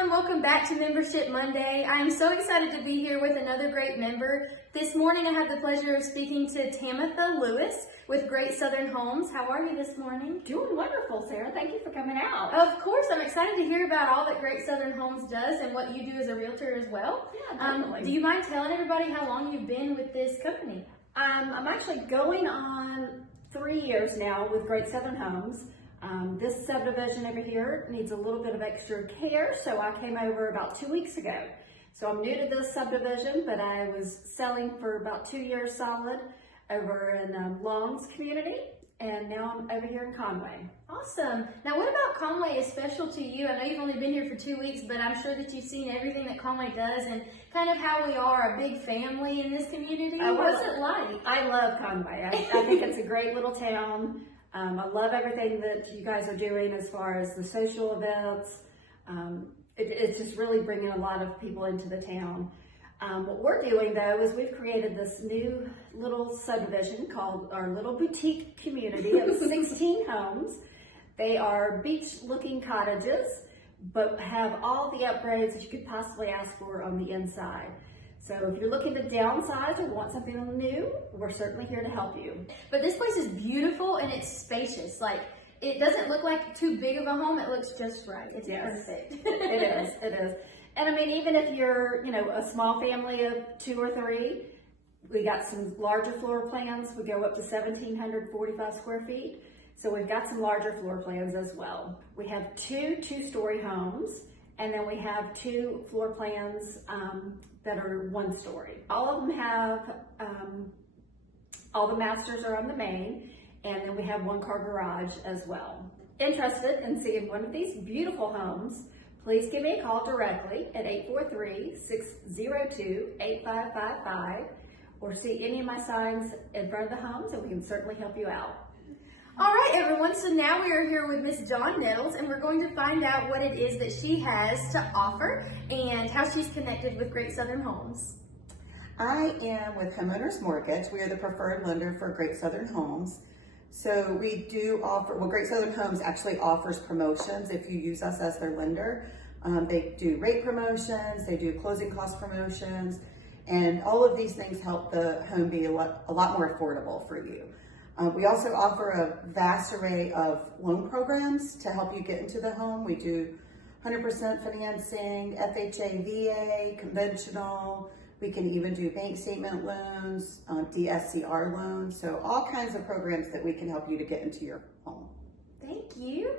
everyone, welcome back to Membership Monday. I am so excited to be here with another great member. This morning I have the pleasure of speaking to Tamitha Lewis with Great Southern Homes. How are you this morning? Doing wonderful, Sarah. Thank you for coming out. Of course, I'm excited to hear about all that Great Southern Homes does and what you do as a realtor as well. Yeah, definitely. Do you mind telling everybody how long you've been with this company? I'm actually going on 3 years now with Great Southern Homes. This subdivision over here needs a little bit of extra care, so I came over about 2 weeks ago. So I'm new to this subdivision, but I was selling for about 2 years solid over in Long's community, and now I'm over here in Conway. Awesome. Now, what about Conway is special to you? I know you've only been here for 2 weeks, but I'm sure that you've seen everything that Conway does and kind of how we are a big family in this community. What's it like? I love Conway. I think it's a great little town. I love everything that you guys are doing as far as the social events. It's just really bringing a lot of people into the town. What we're doing though is we've created this new little subdivision called our little boutique community of 16 homes. They are beach looking cottages, but have all the upgrades that you could possibly ask for on the inside. So if you're looking to downsize or want something new, we're certainly here to help you. But this place is beautiful and it's spacious. Like, it doesn't look like too big of a home. It looks just right. It's perfect. It is. And I mean, even if you're, a small family of 2 or 3, we got some larger floor plans. We go up to 1,745 square feet. So we've got some larger floor plans as well. We have 2 two-story homes, and then we have 2 floor plans that are 1 story. All of them have, all the masters are on the main, and then we have 1-car garage as well. Interested in seeing one of these beautiful homes, please give me a call directly at 843-602-8555 or see any of my signs in front of the homes, and we can certainly help you out. All right, everyone, so now we are here with Miss Dawn Nettles, and we're going to find out what it is that she has to offer and how she's connected with Great Southern Homes. I am with Homeowners Mortgage. We are the preferred lender for Great Southern Homes. So we do offer, Great Southern Homes actually offers promotions if you use us as their lender. They do rate promotions, they do closing cost promotions, and all of these things help the home be a lot more affordable for you. We also offer a vast array of loan programs to help you get into the home. We do 100% financing, FHA, VA, conventional. We can even do bank statement loans, DSCR loans. So all kinds of programs that we can help you to get into your home. Thank you.